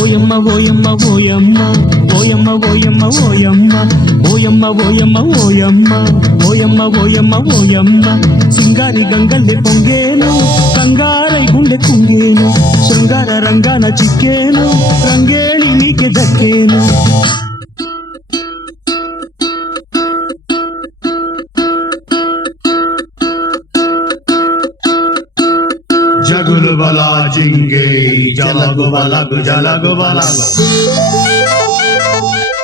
ఓయమ్మ ఓయమ్మ ఓయమ్మ ఓయమ్మ ఓయమ్మ ఓయమ్మ ఓయమ్మ ఓయమ్మ ఓయమ్మ ఓయమ్మ ఓయమ్మ ఓయమ్మ సింగారి గంగల్లె పొంగేను కంగారై గుండె కుంగేను శృంగార రంగాన చిక్కేను రంగేళి నీకే దక్కేను జగులు బలా జింగే జలగు బలగు జలగు బలగు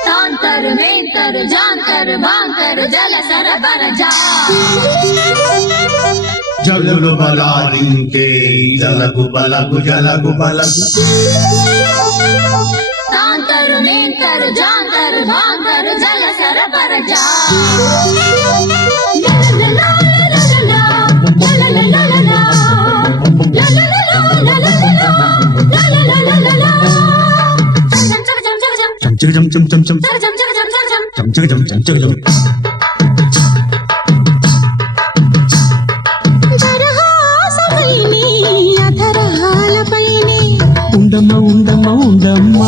तांतर मेंतर जानतर भांतर जल सर बर जा జగులు బలా జింగే జలగు బలగు జలగు బలగు तांतर मेंतर जानतर भांतर जल सर बर जा చం చం చం చం చం చం చం చం చం చం ఉండమ్మ ఉండమ్మ ఉండమ్మ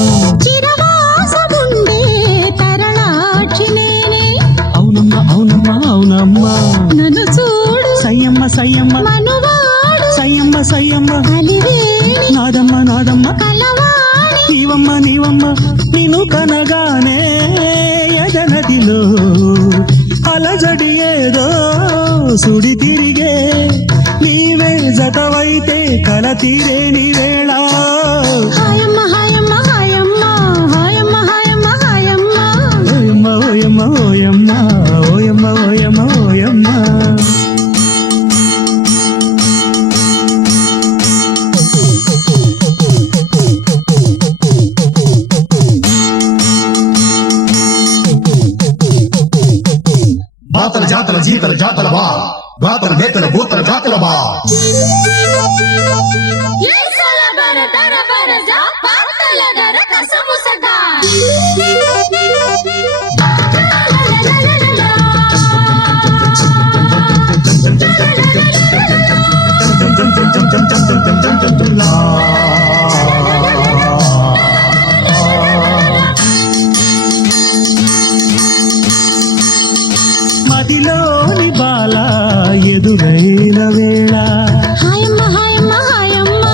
అవునమ్మ అవునమ్మ అవునమ్మ నన్ను చూడు సయ్యమ్మ సయ్యమ్మ మనువాడు సయ్యమ్మ సయ్యమ్మ అలివేణి నాదమ్మ నాదమ్మ కలవాణి నీవమ్మ నీవమ్మ నిన్ను కనగానే ఎదనదిలో అలజడి ఏదో సుడి తిరిగే నీవే జతవైతే కల తీరే నీ వేళ హాయమ్మ హాయమ్మ హాయమ్మ హాయమ్మ హాయమ్మ హాయమ్మ ఓయమ్మ ఓయమ్మ ఓయమ్మ ఓయమ్మ ఓయమ్మ ఓయమ్మ బాతల జాతల జీతల జాతల బా గాతల నేతల భూతల జాతల బా ఏసల బర దర బర జా పాతల దర కసము సదా మదిలోని బాల ఎదురైన వేళ హాయమ్మ హాయమ్మ హాయమ్మ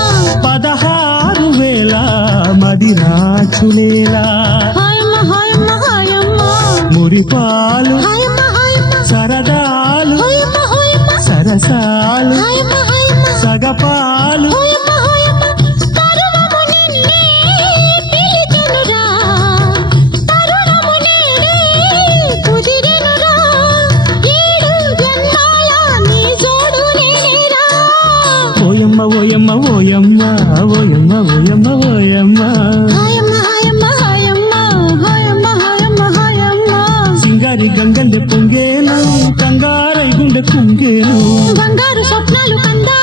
16,000 మదిరాచులేలా హాయమ్మ హాయమ్మ హాయమ్మ మురిపాలు హాయమ్మ హాయమ్మ సరదాలు హాయమ్మ హాయమ్మ సరసాలు హాయమ్మ హాయమ్మ సగపాలు హాయమ్మ హాయమ్మ తరుణము నిన్నే పిలిచెనురా తరుణము నేడే కుదిరెనురా ఏడు జన్మాల నీ జోడు నేనేరా ఓయమ్మ ఓయమ్మ ఓయమ్మ ఓయమ్మ ఓయమ్మ ఓయమ్మ హాయమ్మ హాయమ్మ హాయమ్మ హాయమ్మ హాయమ్మ హాయమ్మ సింగారి గంగల్లె పొంగేను కంగారై గుండె కుంగేను బంగారు స్వప్నాలు కందా